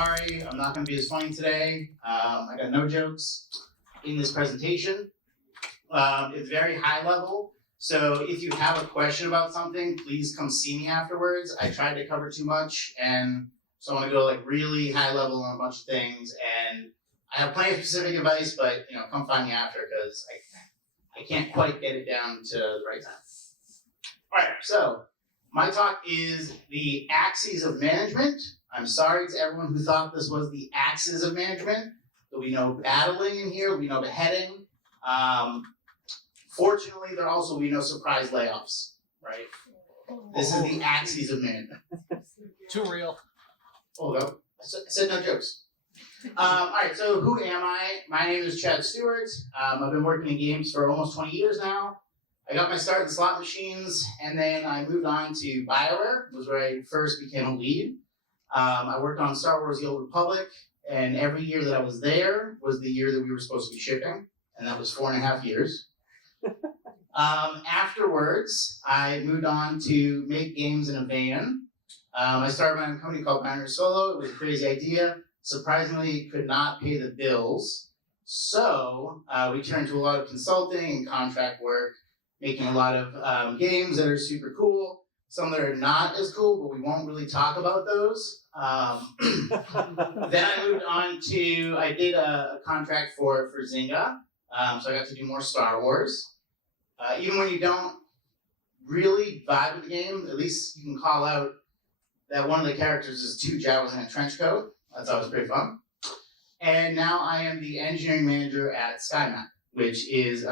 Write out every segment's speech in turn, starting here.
sorry, I'm not going to be as funny today. I got no jokes in this presentation. It's very high level, so if you have a question about something, please come see me afterwards. I tried to cover too much, and so I want to go like really high level on a bunch of things, and I have plenty of specific advice, but come find me after because I can't quite get it down to the right time. All right, so my talk is the axes of management. I'm sorry to everyone who thought this was the axes of management. There'll be no battling in here, there'll be no beheading. Fortunately, there also will be no surprise layoffs, right? This is the axes of management. Too real. Oh, no. I said no jokes. All right, so who am I? My name is Stewart. I've been working in games for almost 20 years now. I got my start in slot machines, and then I moved on to BioWare, was where I first became a lead. I worked on Star Wars: The Old Republic, and every year that I was there was the year that we were supposed to be shipping, and that was 4.5 years. Afterwards, I moved on to make games in a van. I started my own company called Miner Solo. It was a crazy idea. Surprisingly, it could not pay the bills. So we turned to a lot of consulting and contract work, making a lot of games that are super cool. Some that are not as cool, but we won't really talk about those. Then I moved on to, I did a contract for Zynga. So I got to do more Star Wars. Even when you don't really vibe with the game, at least you can call out that one of the characters is 2 Jawas in a trench coat. That's always pretty fun. And now I am the engineering manager at SkyMap, which is,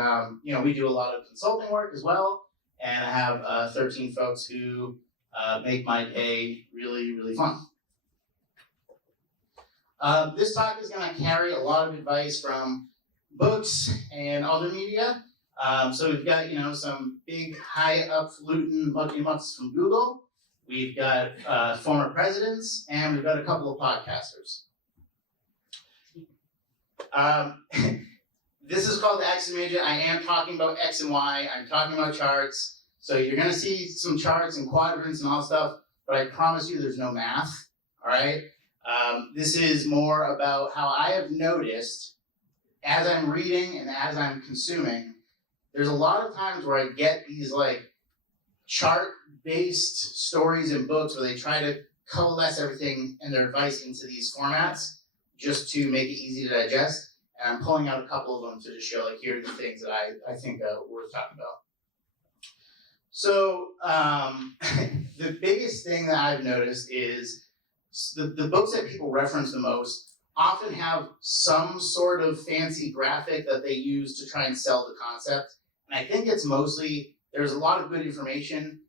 we do a lot of consulting work as well. And I have 13 folks who make my day really, really fun. This talk is going to carry a lot of advice from books and other media. So we've got, some big, high-up-falutin mucks from Google. We've got former presidents, and we've got a couple of podcasters. This is called the X Image. I am talking about X and Y. I'm talking about charts. So you're going to see some charts and quadrants and all stuff, but I promise you there's no math, all right? This is more about how I have noticed, as I'm reading and as I'm consuming, there's a lot of times where I get these chart-based stories and books where they try to coalesce everything and their advice into these formats just to make it easy to digest. And I'm pulling out a couple of them to just show, here are the things that I think worth talking about. So the biggest thing that I've noticed is the books that people reference the most often have some sort of fancy graphic that they use to try and sell the concept. And I think it's mostly, there's a lot of good information,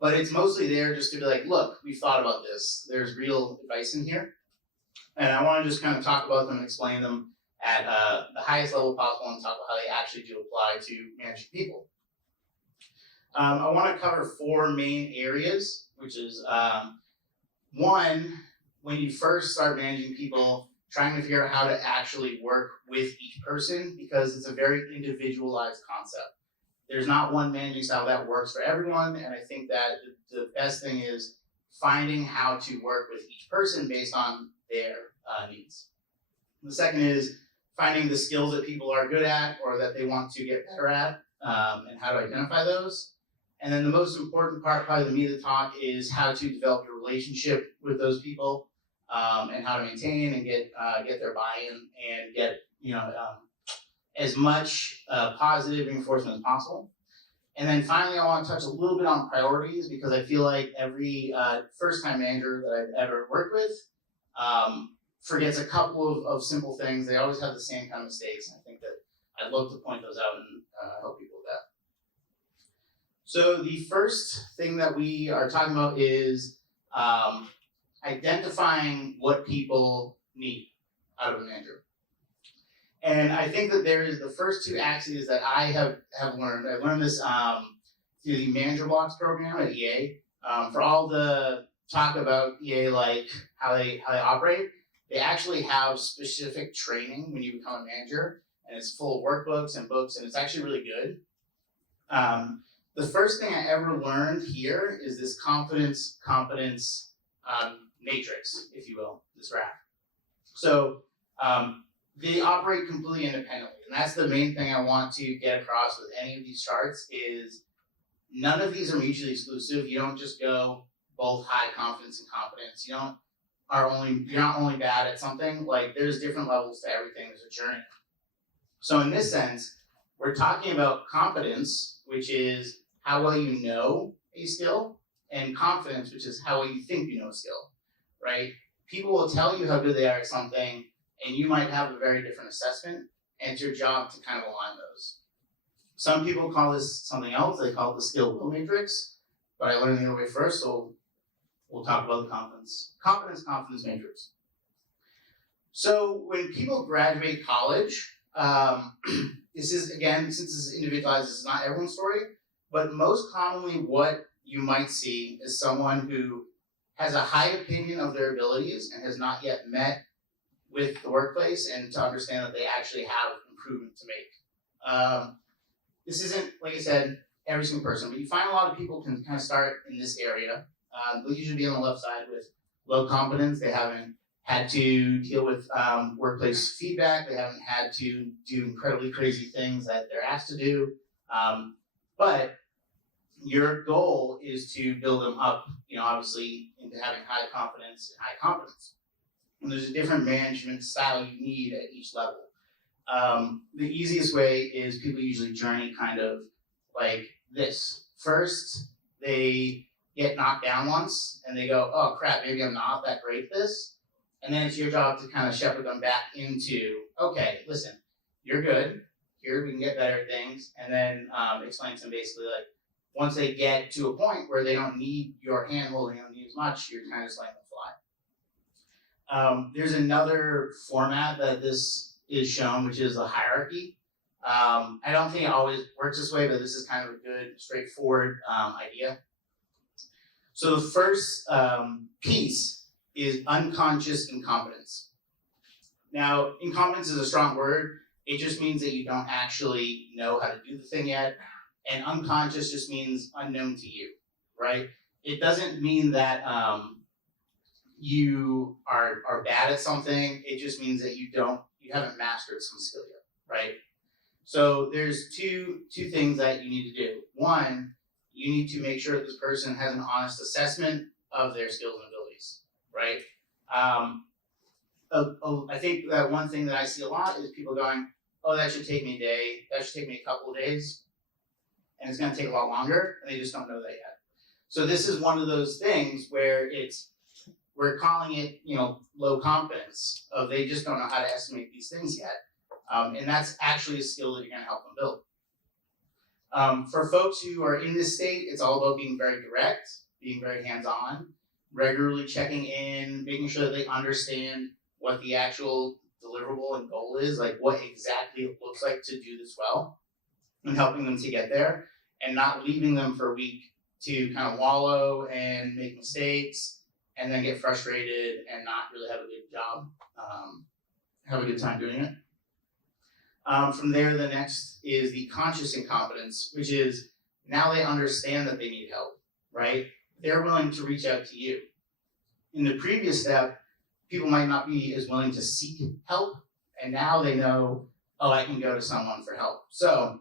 but it's mostly there just to be like, look, we've thought about this. There's real advice in here. And I want to just kind of talk about them and explain them at the highest level possible and talk about how they actually do apply to managing people. I want to cover 4 main areas, which is one, when you first start managing people, trying to figure out how to actually work with each person because it's a very individualized concept. There's not one managing style that works for everyone, and I think that the best thing is finding how to work with each person based on their needs. The second is finding the skills that people are good at or that they want to get better at, and how to identify those. And then the most important part, probably the meat of the talk, is how to develop your relationship with those people, and how to maintain and get their buy-in and get as much positive reinforcement as possible. And then finally, I want to touch a little bit on priorities because I feel like every first-time manager that I've ever worked with forgets a couple of simple things. They always have the same kind of mistakes, and I think that I'd love to point those out and help people with that. So the first thing that we are talking about is identifying what people need out of a manager. And I think that there is the first 2 axes that I have learned. I learned this through the Manager Blocks program at EA. For all the talk about EA, like how they operate, they actually have specific training when you become a manager, and it's full of workbooks and books, and it's actually really good. The first thing I ever learned here is this confidence competence matrix, if you will, this graph. So they operate completely independently, and that's the main thing I want to get across with any of these charts is none of these are mutually exclusive. You don't just go both high confidence and competence. You're not only bad at something, like there's different levels to everything, there's a journey. So in this sense, we're talking about competence, which is how well you know a skill, and confidence, which is how well you think you know a skill, right? People will tell you how good they are at something, and you might have a very different assessment, and it's your job to kind of align those. Some people call this something else, they call it the skill will matrix, but I learned the other way first, so we'll talk about the confidence matrix. So when people graduate college, this is, again, since this is individualized, this is not everyone's story, but most commonly what you might see is someone who has a high opinion of their abilities and has not yet met with the workplace and to understand that they actually have improvement to make. This isn't, like I said, every single person, but you find a lot of people can kind of start in this area. They'll usually be on the left side with low competence. They haven't had to deal with workplace feedback. They haven't had to do incredibly crazy things that they're asked to do. But your goal is to build them up, obviously into having high confidence and high competence. And there's a different management style you need at each level. The easiest way is people usually journey kind of like this. First, they get knocked down once and they go, oh crap, maybe I'm not that great at this. And then it's your job to kind of shepherd them back into, okay, listen, you're good. Here, we can get better at things. And then explain to them basically like, once they get to a point where they don't need your hand holding, they don't need as much, you're kind of just letting them fly. There's another format that this is shown, which is a hierarchy. I don't think it always works this way, but this is kind of a good, straightforward idea. So the first piece is unconscious incompetence. Now, incompetence is a strong word. It just means that you don't actually know how to do the thing yet. And unconscious just means unknown to you, right? It doesn't mean that you are bad at something. It just means that you haven't mastered some skill yet, right? So there's two things that you need to do. One, you need to make sure that this person has an honest assessment of their skills and abilities, right? I think that one thing that I see a lot is people going, oh, that should take me a day, that should take me a couple of days, and it's gonna take a lot longer, and they just don't know that yet. So this is one of those things where we're calling it, low competence, of they just don't know how to estimate these things yet. And that's actually a skill that you're gonna help them build. For folks who are in this state, it's all about being very direct, being very hands-on, regularly checking in, making sure that they understand what the actual deliverable and goal is, like what exactly it looks like to do this well, and helping them to get there, and not leaving them for a week to kind of wallow and make mistakes, and then get frustrated and not really have a good job, have a good time doing it. From there, the next is the conscious incompetence, which is now they understand that they need help, right? They're willing to reach out to you. In the previous step, people might not be as willing to seek help, and now they know, oh, I can go to someone for help. So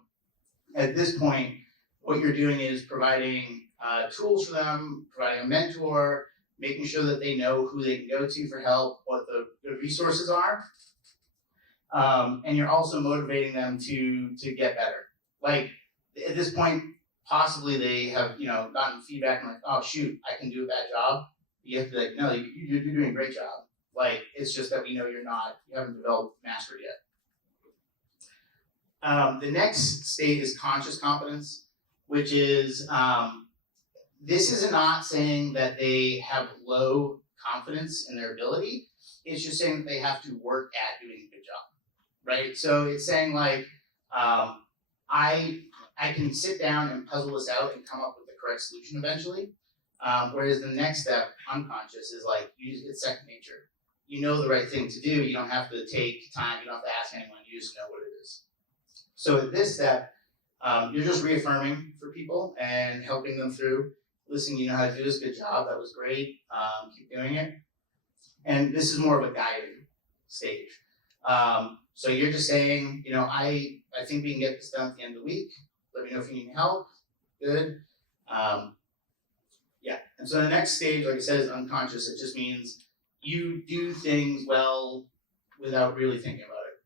at this point, what you're doing is providing tools for them, providing a mentor, making sure that they know who they can go to for help, what the resources are. And you're also motivating them to get better. Like at this point, possibly they have gotten feedback and like, oh shoot, I can do a bad job. You have to be like, no, you're doing a great job. Like it's just that we know you haven't developed mastery yet. The next state is conscious competence, which is this is not saying that they have low confidence in their ability. It's just saying that they have to work at doing a good job, right? So it's saying like, I can sit down and puzzle this out and come up with the correct solution eventually. Whereas the next step, unconscious, is like it's second nature. You know the right thing to do. You don't have to take time. You don't have to ask anyone. You just know what it is. So at this step, you're just reaffirming for people and helping them through. Listen, you know how to do this. Good job. That was great. Keep doing it. And this is more of a guiding stage. So you're just saying, I think we can get this done at the end of the week. Let me know if you need help. Good. Yeah. And so the next stage, like I said, is unconscious. It just means you do things well without really thinking about it.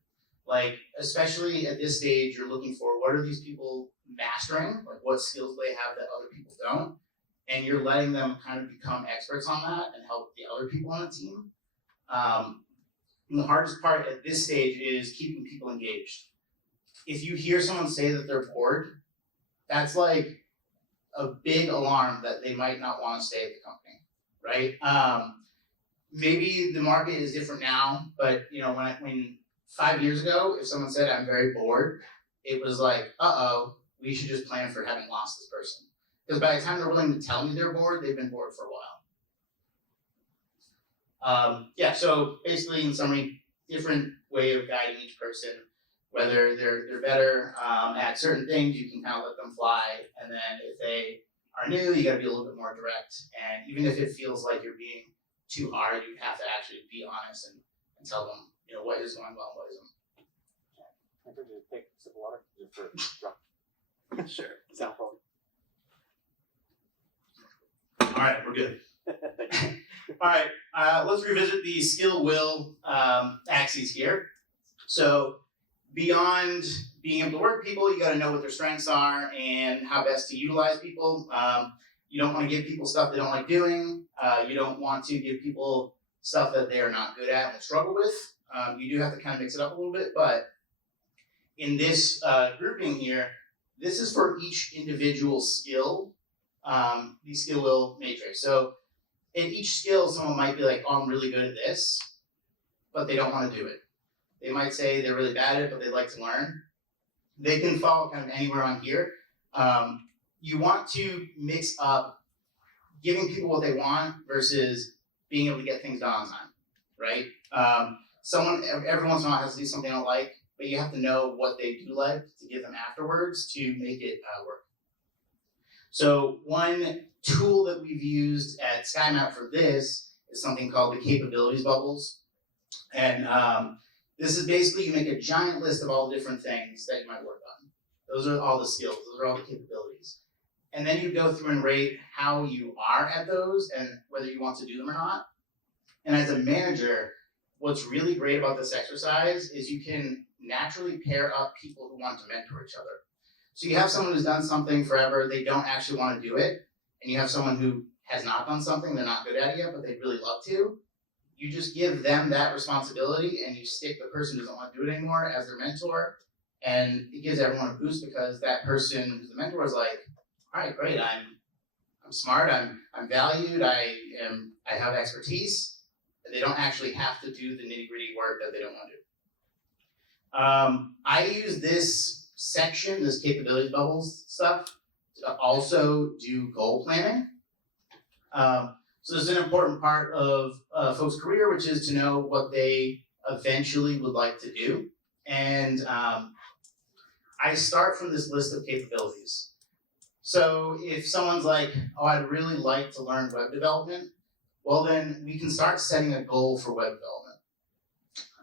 Like, especially at this stage, you're looking for what are these people mastering? Like, what skills do they have that other people don't? And you're letting them kind of become experts on that and help the other people on the team. And the hardest part at this stage is keeping people engaged. If you hear someone say that they're bored, that's like a big alarm that they might not want to stay at the company, right? Maybe the market is different now, but when 5 years ago, if someone said I'm very bored, it was like, we should just plan for having lost this person. Because by the time they're willing to tell me they're bored, they've been bored for a while. So basically, in summary, different way of guiding each person. Whether they're better at certain things, you can kind of let them fly. And then if they are new, you got to be a little bit more direct. And even if it feels like you're being too hard, you have to actually be honest and tell them, what is going well and what isn't. I could just take a sip of water just for a drop. Sure. Sound quality. All right, we're good. All right, let's revisit the skill will axes here. So beyond being able to work with people, you got to know what their strengths are and how best to utilize people. You don't want to give people stuff they don't like doing. You don't want to give people stuff that they are not good at and struggle with. You do have to kind of mix it up a little bit, but in this grouping here, this is for each individual skill, the skill will matrix. So in each skill, someone might be like, oh, I'm really good at this, but they don't want to do it. They might say they're really bad at it, but they'd like to learn. They can fall kind of anywhere on here. You want to mix up giving people what they want versus being able to get things done on time, right? Someone every once in a while has to do something I don't like, but you have to know what they do like to give them afterwards to make it work. So one tool that we've used at SkyMap for this is something called the capabilities bubbles. And this is basically you make a giant list of all the different things that you might work on. Those are all the skills, those are all the capabilities. And then you go through and rate how you are at those and whether you want to do them or not. And as a manager, what's really great about this exercise is you can naturally pair up people who want to mentor each other. So you have someone who's done something forever, they don't actually want to do it, and you have someone who has not done something, they're not good at it yet, but they'd really love to. You just give them that responsibility and you stick the person who doesn't want to do it anymore as their mentor, and it gives everyone a boost because that person who's the mentor is like, all right, great, I'm smart, I'm valued, I have expertise, and they don't actually have to do the nitty-gritty work that they don't want to do. I use this section, this capability bubbles stuff, to also do goal planning. So this is an important part of folks' career, which is to know what they eventually would like to do. And I start from this list of capabilities. So if someone's like, oh, I'd really like to learn web development, well then we can start setting a goal for web development.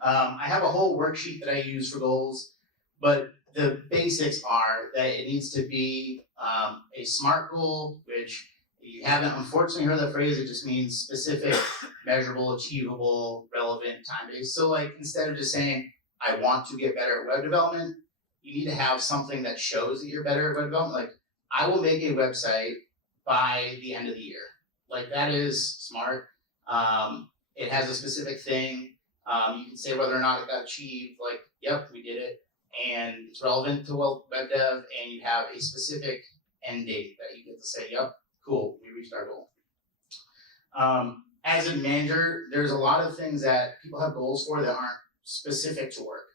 I have a whole worksheet that I use for goals, but the basics are that it needs to be a SMART goal, which if you haven't unfortunately heard that phrase, it just means specific, measurable, achievable, relevant, time-based. So like instead of just saying, I want to get better at web development, you need to have something that shows that you're better at web development. Like, I will make a website by the end of the year. Like that is SMART. It has a specific thing. You can say whether or not it got achieved, like, yep, we did it. And it's relevant to web dev, and you have a specific end date that you get to say, yep, cool, we reached our goal. As a manager, there's a lot of things that people have goals for that aren't specific to work.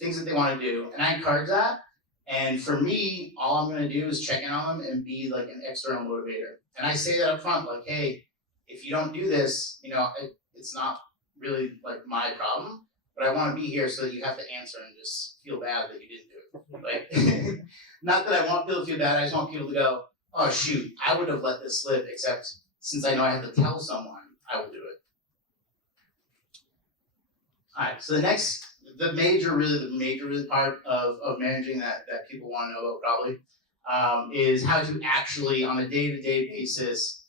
Things that they want to do, and I encourage that. And for me, all I'm going to do is check in on them and be like an external motivator. And I say that up front, like, hey, if you don't do this, it's not really like my problem, but I want to be here so that you have to answer and just feel bad that you didn't do it. Like, not that I want people to feel bad, I just want people to go, oh shoot, I would have let this slip, except since I know I have to tell someone, I will do it. Alright, so the major really part of managing that people want to know about probably is how to actually on a day-to-day basis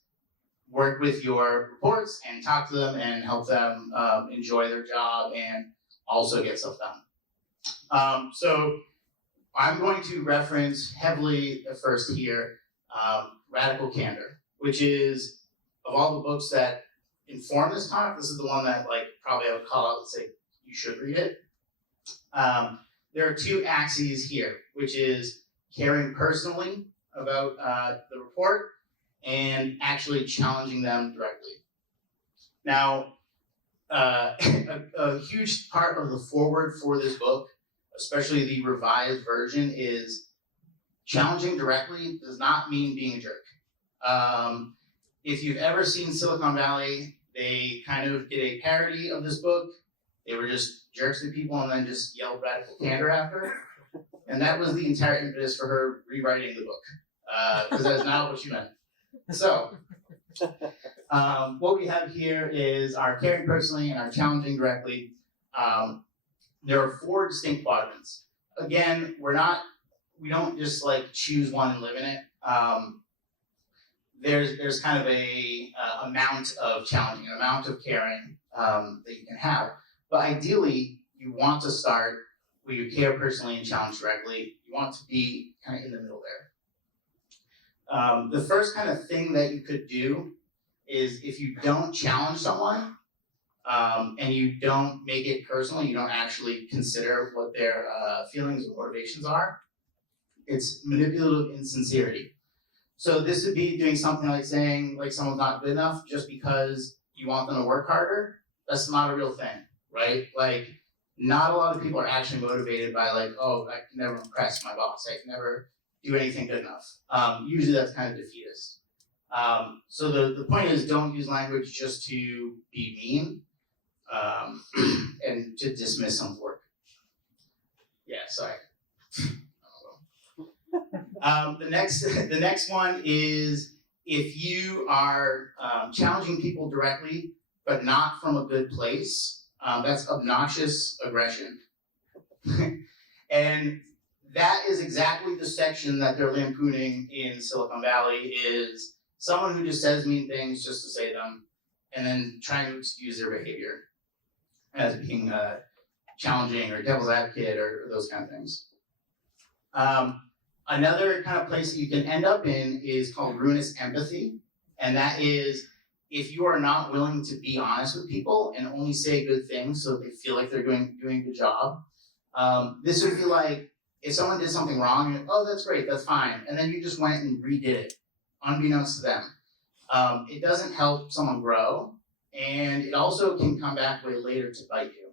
work with your reports and talk to them and help them enjoy their job and also get stuff done. So I'm going to reference heavily at first here Radical Candor, which is of all the books that inform this talk, this is the one that like probably I would call out and say you should read it. There are two axes here, which is caring personally about the report and actually challenging them directly. Now, a huge part of the foreword for this book, especially the revised version, is challenging directly does not mean being a jerk. If you've ever seen Silicon Valley, they kind of did a parody of this book. They were just jerks to people and then just yelled Radical Candor after. And that was the entire impetus for her rewriting the book, because that's not what she meant. So, what we have here is our caring personally and our challenging directly. There are 4 distinct quadrants. Again, we don't just like choose one and live in it. There's kind of a amount of challenging, an amount of caring that you can have. But ideally, you want to start where you care personally and challenge directly. You want to be kind of in the middle there. The first kind of thing that you could do is if you don't challenge someone and you don't make it personal, you don't actually consider what their feelings and motivations are, it's manipulative insincerity. So this would be doing something like saying like someone's not good enough just because you want them to work harder. That's not a real thing, right? Like not a lot of people are actually motivated by like, oh, I can never impress my boss. I can never do anything good enough. Usually that's kind of defeatist. So the point is don't use language just to be mean and to dismiss someone's work. Yeah, sorry. The next one is if you are challenging people directly, but not from a good place, that's obnoxious aggression. And that is exactly the section that they're lampooning in Silicon Valley is someone who just says mean things just to say them and then trying to excuse their behavior as being challenging or devil's advocate or those kind of things. Another kind of place that you can end up in is called ruinous empathy. And that is if you are not willing to be honest with people and only say good things so they feel like they're doing a good job. This would be like if someone did something wrong, you're like, oh, that's great, that's fine. And then you just went and redid it, unbeknownst to them. It doesn't help someone grow, and it also can come back way later to bite you.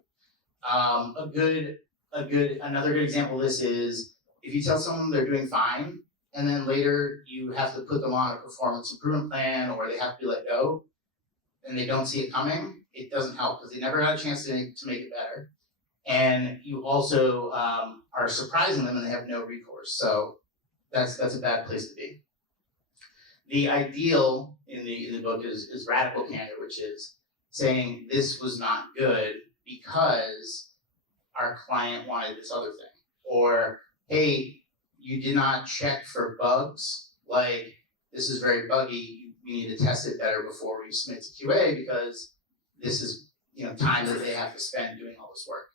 Another good example of this is if you tell someone they're doing fine, and then later you have to put them on a performance improvement plan, or they have to be let go, and they don't see it coming, it doesn't help because they never had a chance to make it better. And you also are surprising them and they have no recourse. So that's a bad place to be. The ideal in the book is radical candor, which is saying this was not good because our client wanted this other thing. Or, hey, you did not check for bugs, like this is very buggy, we need to test it better before we submit to QA because this is time that they have to spend doing all this work.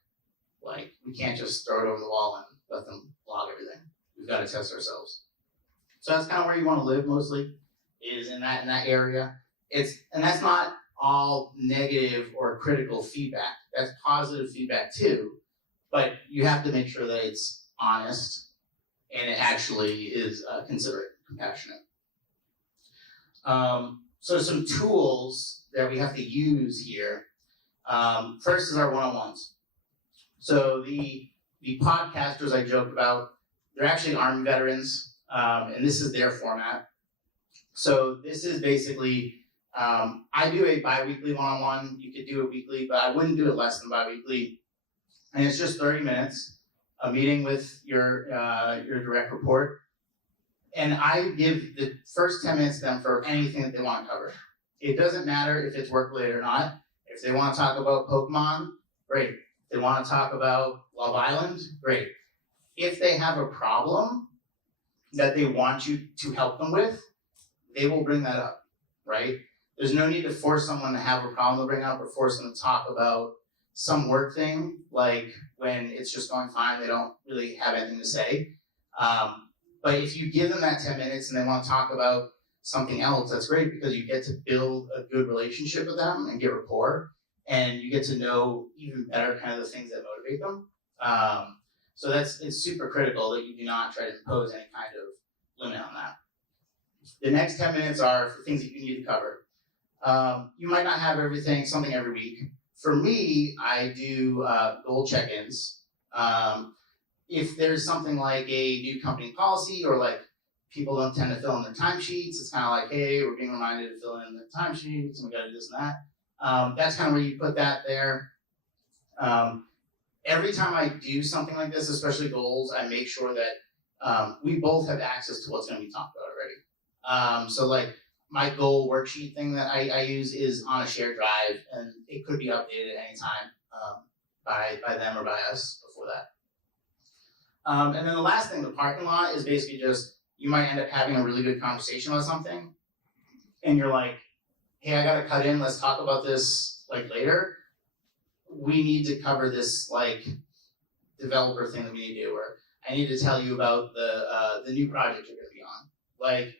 Like we can't just throw it over the wall and let them log everything. We've got to test ourselves. So that's kind of where you want to live mostly, is in that area. And that's not all negative or critical feedback. That's positive feedback too, but you have to make sure that it's honest and it actually is considerate, compassionate. So some tools that we have to use here. First is our one-on-ones. So the podcasters I joked about, they're actually Army veterans, and this is their format. So this is basically, I do a bi-weekly one-on-one. You could do it weekly, but I wouldn't do it less than bi-weekly. And it's just 30 minutes, a meeting with your direct report. And I give the first 10 minutes to them for anything that they want to cover. It doesn't matter if it's work-related or not. If they want to talk about Pokemon, great. They want to talk about Love Island, great. If they have a problem that they want you to help them with, they will bring that up, right? There's no need to force someone to have a problem to bring up or force them to talk about some work thing, like when it's just going fine, they don't really have anything to say. But if you give them that 10 minutes and they want to talk about something else, that's great because you get to build a good relationship with them and get rapport, and you get to know even better kind of the things that motivate them. So it's super critical that you do not try to impose any kind of limit on that. The next 10 minutes are for things that you need to cover. You might not have something every week. For me, I do goal check-ins. If there's something like a new company policy or like people don't tend to fill in their timesheets, it's kind of like, hey, we're being reminded to fill in the timesheets and we got to do this and that. That's kind of where you put that there. Every time I do something like this, especially goals, I make sure that we both have access to what's going to be talked about already. So like my goal worksheet thing that I use is on a shared drive, and it could be updated at any time by them or by us before that. And then the last thing, the parking lot, is basically just, you might end up having a really good conversation about something, and you're like, hey, I gotta cut in, let's talk about this like later. We need to cover this like developer thing that we need to do, or I need to tell you about the new project you're gonna be on. Like,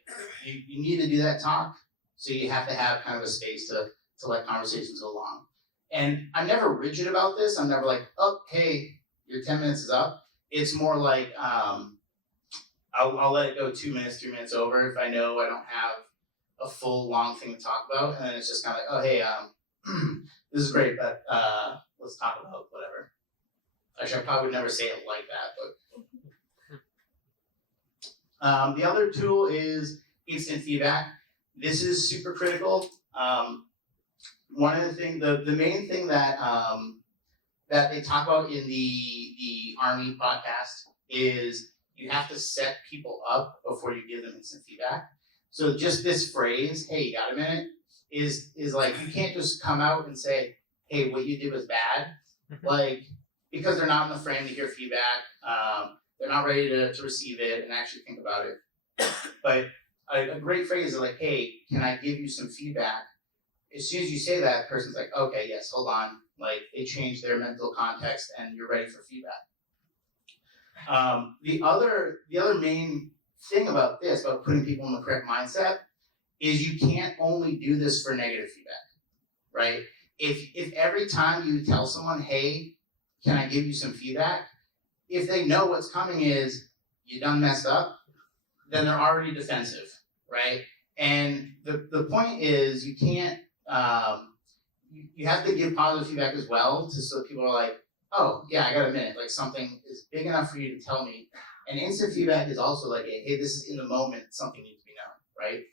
you need to do that talk, so you have to have kind of a space to let conversations go along. And I'm never rigid about this. I'm never like, oh, hey, your 10 minutes is up. It's more like, I'll let it go 2 minutes, 3 minutes over if I know I don't have a full long thing to talk about, and then it's just kind of like, oh, hey, this is great, but let's talk about whatever. Actually, I probably would never say it like that, but the other tool is instant feedback. This is super critical. One of the things, the main thing that they talk about in the Army podcast is you have to set people up before you give them instant feedback. So just this phrase, hey, you got a minute, is like, you can't just come out and say, hey, what you did was bad. Like, because they're not in the frame to hear feedback, they're not ready to receive it and actually think about it. But a great phrase is like, hey, can I give you some feedback? As soon as you say that, the person's like, okay, yes, hold on. Like, they change their mental context and you're ready for feedback. The other main thing about this, about putting people in the correct mindset, is you can't only do this for negative feedback, right? If every time you tell someone, hey, can I give you some feedback? If they know what's coming is, you done messed up, then they're already defensive, right? And the point is, you can't, you have to give positive feedback as well, so people are like, oh, yeah, I got a minute. Like, something is big enough for you to tell me. And instant feedback is also like, hey, this is in the moment, something needs to be known, right?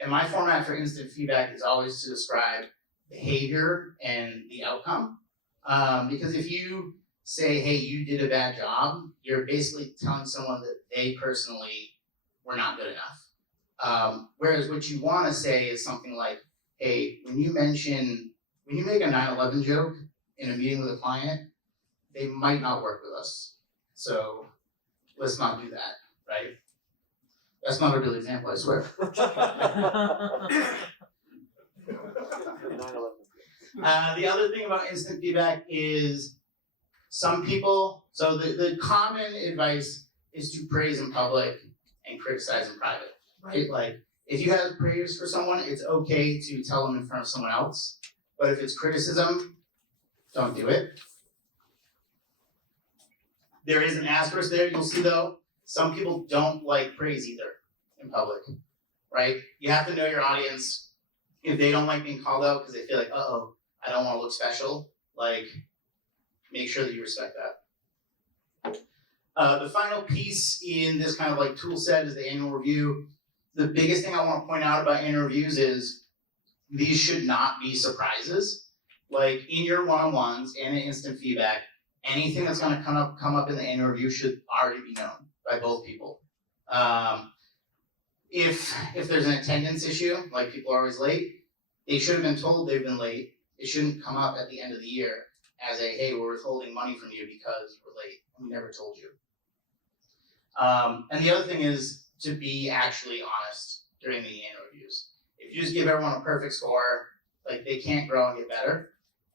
And my format for instant feedback is always to describe behavior and the outcome. Because if you say, hey, you did a bad job, you're basically telling someone that they personally were not good enough. Whereas what you want to say is something like, hey, when you make a 9/11 joke in a meeting with a client, they might not work with us. So let's not do that, right? That's not a real example, I swear. The other thing about instant feedback is some people, so the common advice is to praise in public and criticize in private, right? Like, if you have praise for someone, it's okay to tell them in front of someone else. But if it's criticism, don't do it. There is an asterisk there, you'll see though, some people don't like praise either in public, right? You have to know your audience. If they don't like being called out because they feel like, uh-oh, I don't want to look special, like, make sure that you respect that. The final piece in this kind of like tool set is the annual review. The biggest thing I want to point out about annual reviews is these should not be surprises. Like, in your one-on-ones and in instant feedback, anything that's going to come up in the annual review should already be known by both people. If there's an attendance issue, like people are always late, they should have been told they've been late. It shouldn't come up at the end of the year as a, hey, we're withholding money from you because we're late. We never told you. And the other thing is to be actually honest during the interviews. If you just give everyone a perfect score, like they can't grow and get better.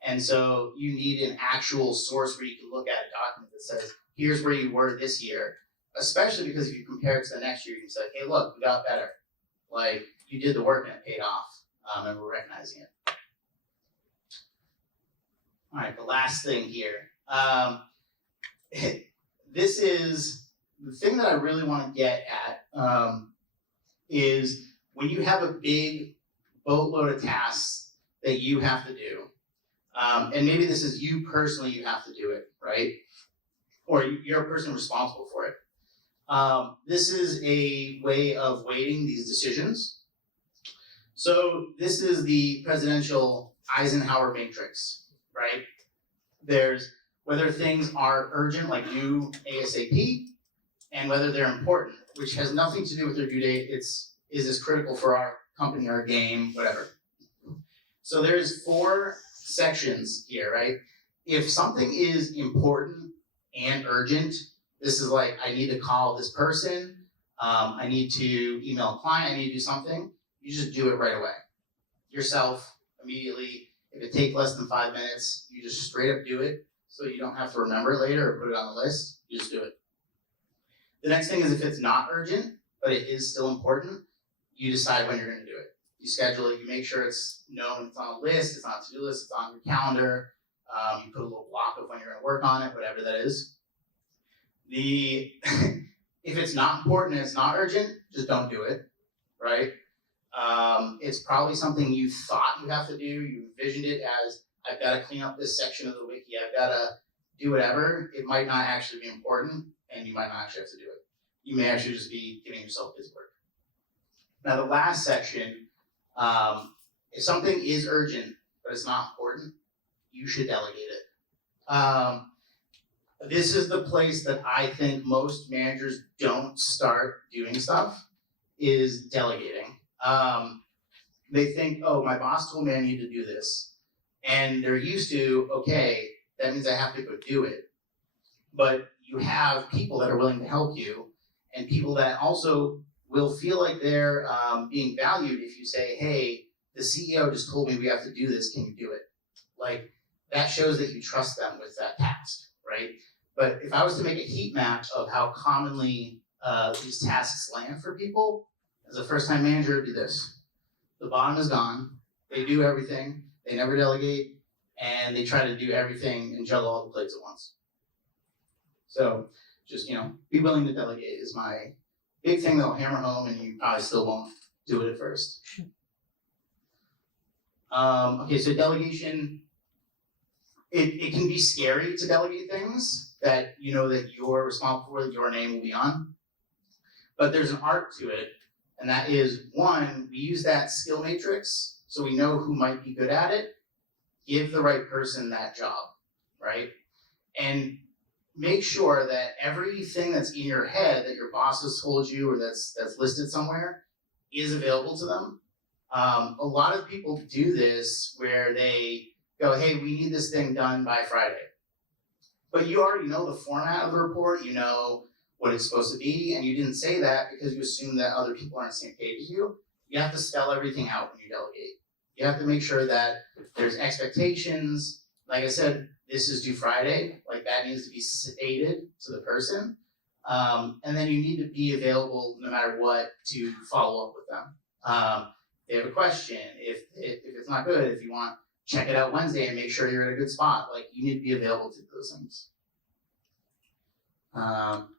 And so you need an actual source where you can look at a document that says, here's where you were this year. Especially because if you compare it to the next year, you can say, hey, look, we got better. Like, you did the work and it paid off, and we're recognizing it. All right, the last thing here. This is the thing that I really want to get at, is when you have a big boatload of tasks that you have to do, and maybe this is you personally, you have to do it, right? Or you're a person responsible for it. This is a way of weighting these decisions. So this is the presidential Eisenhower matrix, right? There's whether things are urgent, like due ASAP, and whether they're important, which has nothing to do with their due date. Is this critical for our company, our game, whatever. So there's 4 sections here, right? If something is important and urgent, this is like, I need to call this person, I need to email a client, I need to do something. You just do it right away. Yourself, immediately. If it takes less than 5 minutes, you just straight up do it so you don't have to remember it later or put it on the list. You just do it. The next thing is if it's not urgent, but it is still important, you decide when you're going to do it. You schedule it, you make sure it's known, it's on a list, it's on a to-do list, it's on your calendar. You put a little block of when you're going to work on it, whatever that is. If it's not important and it's not urgent, just don't do it, right? It's probably something you thought you have to do. You envisioned it as, I've got to clean up this section of the wiki, I've got to do whatever. It might not actually be important, and you might not actually have to do it. You may actually just be giving yourself busy work. Now the last section, if something is urgent, but it's not important, you should delegate it. This is the place that I think most managers don't start doing stuff, is delegating. They think, oh, my boss told me I need to do this. And they're used to, okay, that means I have to go do it. But you have people that are willing to help you, and people that also will feel like they're being valued if you say, hey, the CEO just told me we have to do this, can you do it? Like, that shows that you trust them with that task, right? But if I was to make a heat map of how commonly these tasks land for people, as a first-time manager, it'd be this. The bottom is gone, they do everything, they never delegate, and they try to do everything and juggle all the plates at once. So just, be willing to delegate is my big thing that'll hammer home, and you probably still won't do it at first. Okay, so delegation, it can be scary to delegate things that you know that you're responsible for, that your name will be on. But there's an art to it, and that is, one, we use that skill matrix so we know who might be good at it. Give the right person that job, right? And make sure that everything that's in your head that your boss has told you or that's listed somewhere is available to them. A lot of people do this where they go, hey, we need this thing done by Friday. But you already know the format of the report, you know what it's supposed to be, and you didn't say that because you assume that other people are on the same page as you. You have to spell everything out when you delegate. You have to make sure that there's expectations. Like I said, this is due Friday, like that needs to be stated to the person. And then you need to be available no matter what to follow up with them. If they have a question, if it's not good, if you want, check it out Wednesday and make sure you're at a good spot. Like, you need to be available to do those things.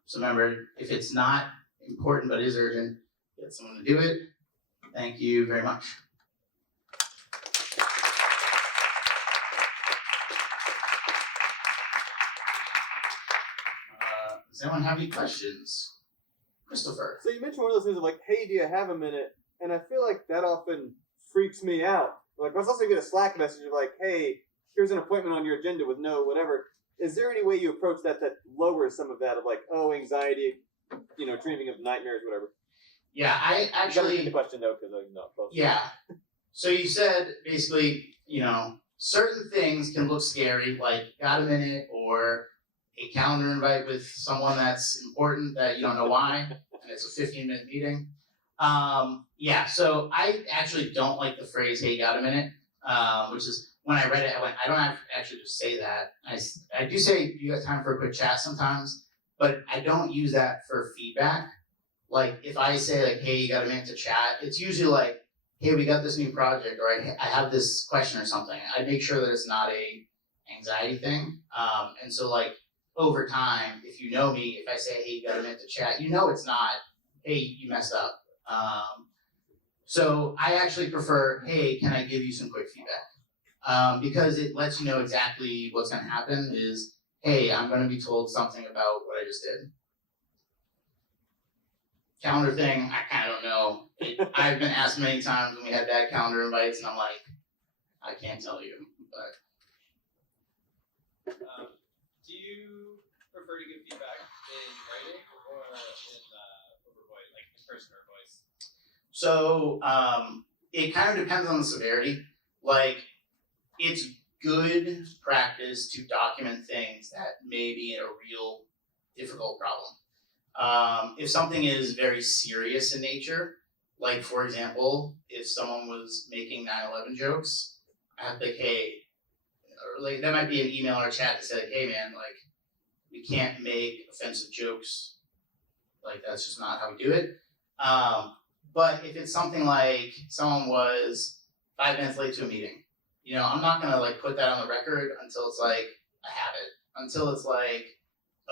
So remember, if it's not important but is urgent, get someone to do it. Thank you very much. Does anyone have any questions? Christopher. So you mentioned one of those things of like, hey, do you have a minute? And I feel like that often freaks me out. Like, once also get a Slack message of like, hey, here's an appointment on your agenda with no whatever. Is there any way you approach that lowers some of that of like, oh, anxiety, dreaming of nightmares, whatever? Yeah, I actually. The question though, because I'm not close. Yeah. So you said basically, certain things can look scary, like got a minute or a calendar invite with someone that's important that you don't know why, and it's a 15-minute meeting. Yeah, so I actually don't like the phrase, hey, got a minute, which is, when I read it, I went, I don't have to actually just say that. I do say, you got time for a quick chat sometimes, but I don't use that for feedback. Like, if I say, like, hey, you got a minute to chat, it's usually like, hey, we got this new project, or I have this question or something. I make sure that it's not a anxiety thing. And so, like, over time, if you know me, if I say, hey, you got a minute to chat, you know it's not, hey, you messed up. So I actually prefer, hey, can I give you some quick feedback? Because it lets you know exactly what's going to happen is, hey, I'm going to be told something about what I just did. Calendar thing, I kind of don't know. I've been asked many times when we had bad calendar invites, and I'm like, I can't tell you. But do you prefer to give feedback in writing or in over voice, like in person or voice? So it kind of depends on the severity. Like, it's good practice to document things that may be a real difficult problem. If something is very serious in nature, like, for example, if someone was making 9/11 jokes, I have to be like, hey, or like, that might be an email or a chat that said, hey man, like, we can't make offensive jokes. Like, that's just not how we do it. But if it's something like someone was 5 minutes late to a meeting, you know, I'm not gonna like put that on the record until it's like a habit, until it's like,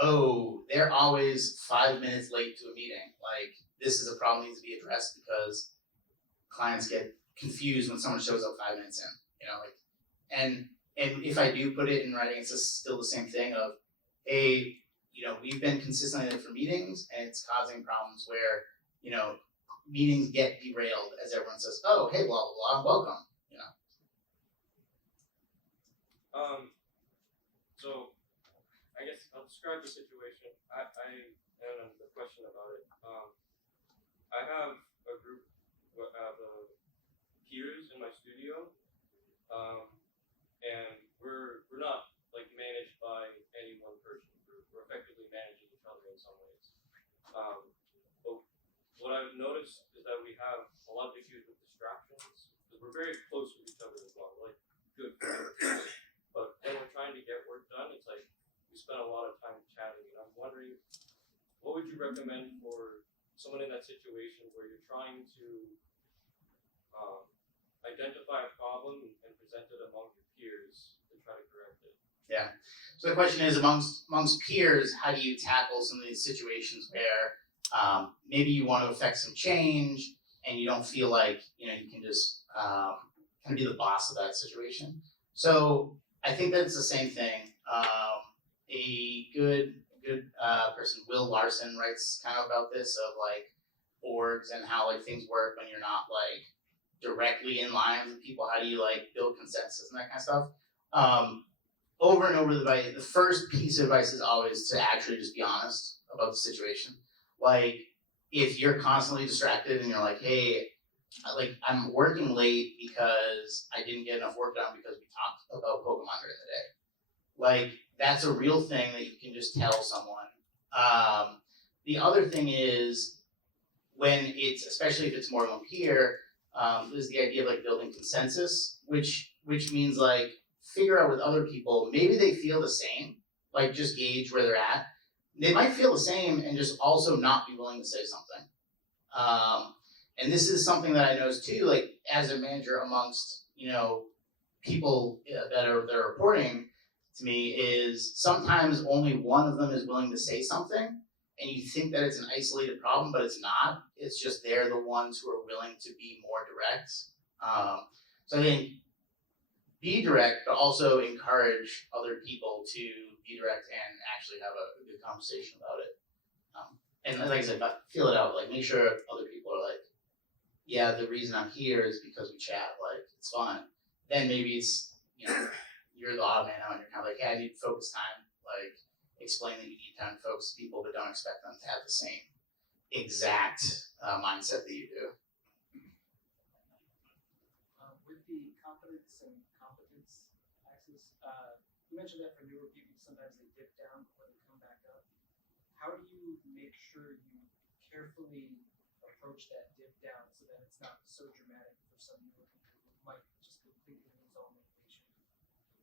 oh, they're always 5 minutes late to a meeting. Like, this is a problem that needs to be addressed because clients get confused when someone shows up 5 minutes in. You know, like, and if I do put it in writing, it's just still the same thing of, hey, you know, we've been consistently late for meetings, and it's causing problems where, you know, meetings get derailed as everyone says, oh, hey, blah blah blah, welcome. You know. So I guess I'll describe the situation. I and the question about it. I have a group of peers in my studio, and we're not like managed by any one person. We're effectively managing each other in some ways. But what I've noticed is that we have a lot of issues with distractions because we're very close with each other as well. We're like good friends. But when we're trying to get work done, it's like we spend a lot of time chatting. And I'm wondering, what would you recommend for someone in that situation where you're trying to identify a problem and present it among your peers to try to correct it? Yeah. So the question is, amongst peers, how do you tackle some of these situations where maybe you want to affect some change and you don't feel like, you know, you can just kind of be the boss of that situation. So I think that's the same thing. A good person, Will Larson, writes kind of about this of like orgs and how like things work when you're not like directly in line with people. How do you like build consensus and that kind of stuff? Over and over, the first piece of advice is always to actually just be honest about the situation. Like, if you're constantly distracted and you're like, hey, like, I'm working late because I didn't get enough work done because we talked about Pokemon during the day. Like, that's a real thing that you can just tell someone. The other thing is, when it's, especially if it's more than one peer, is the idea of like building consensus, which means like figure out with other people, maybe they feel the same, like just gauge where they're at. They might feel the same and just also not be willing to say something. And this is something that I noticed too, like as a manager amongst, you know, people that are reporting to me, is sometimes only one of them is willing to say something, and you think that it's an isolated problem, but it's not. It's just they're the ones who are willing to be more direct. So I think be direct, but also encourage other people to be direct and actually have a good conversation about it. And like I said, feel it out. Like, make sure other people are like, yeah, the reason I'm here is because we chat. Like, it's fun. Then maybe it's, you know, you're the odd man out and you're kind of like, hey, I need focus time. Like, explain that you need time to focus people, but don't expect them to have the same exact mindset that you do. With the confidence and competence axis. You mentioned that for newer people, sometimes they dip down before they come back up. How do you make sure you carefully approach that dip down so that it's not so dramatic for some newer people who might just completely lose all motivation?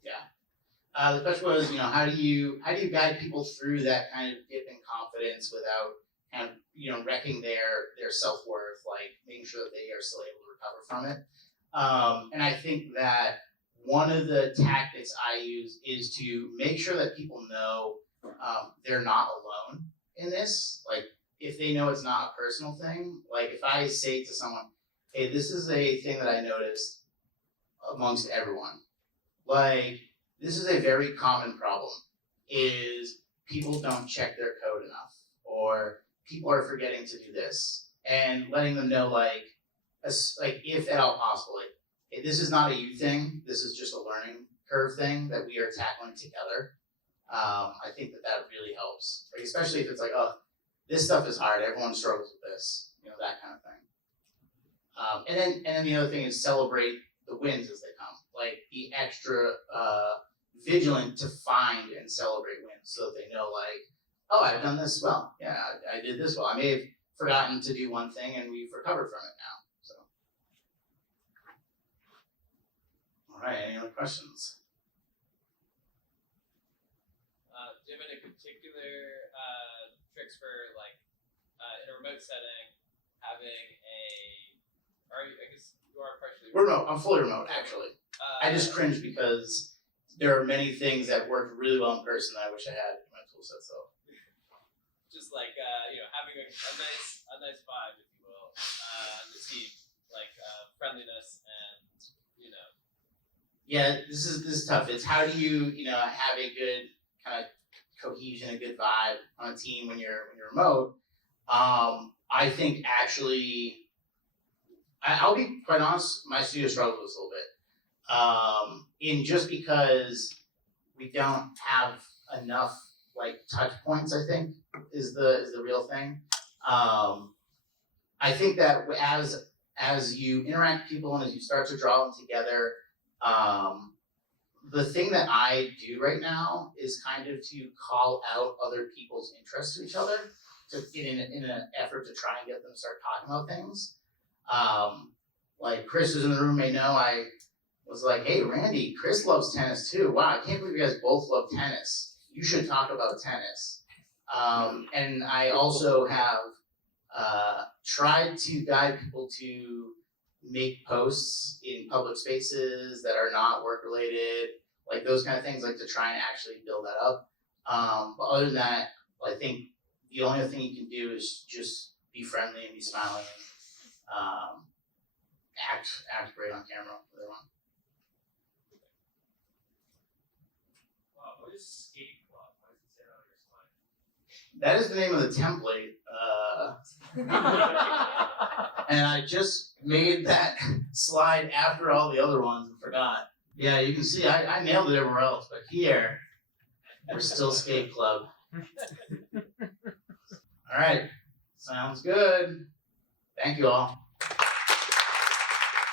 The question was, how do you guide people through that kind of dip in confidence without kind of, wrecking their self-worth, like making sure that they are still able to recover from it. And I think that one of the tactics I use is to make sure that people know they're not alone in this. Like, if they know it's not a personal thing, like if I say to someone, hey, this is a thing that I noticed amongst everyone. Like, this is a very common problem, is people don't check their code enough, or people are forgetting to do this, and letting them know, like if at all possible, like, hey, this is not a you thing, this is just a learning curve thing that we are tackling together. I think that really helps, like, especially if it's like, oh, this stuff is hard, everyone struggles with this, that kind of thing. And then the other thing is celebrate the wins as they come, like be extra vigilant to find and celebrate wins so that they know, like, oh, I've done this well. Yeah, I did this well. I may have forgotten to do one thing and we've recovered from it now. So, all right, any other questions? Do you have any particular tricks for, like, in a remote setting, having I guess you are partially remote. I'm fully remote, actually. I just cringe because there are many things that worked really well in person that I wish I had in my tool set. So, just like having a nice vibe, if you will, on the team, like friendliness and yeah, this is tough. It's how do you have a good kind of cohesion, a good vibe on a team when you're remote. I think actually, I'll be quite honest, my studio struggles with this a little bit. In just because we don't have enough like touch points, I think is the real thing. I think that as you interact with people and as you start to draw them together, the thing that I do right now is kind of to call out other people's interests to each other, in an effort to try and get them to start talking about things. Like Chris, who's in the room, may know I was like, hey, Randy, Chris loves tennis too. Wow, I can't believe you guys both love tennis. You should talk about tennis. And I also have tried to guide people to make posts in public spaces that are not work related, like those kind of things, like to try and actually build that up. But other than that, I think the only other thing you can do is just be friendly and be smiling and act great on camera with everyone. Wow, what is skate club? Why does it say that on your slide? That is the name of the template. And I just made that slide after all the other ones and forgot. Yeah, you can see I nailed it everywhere else, but here, we're still skate club. All right, sounds good. Thank you all.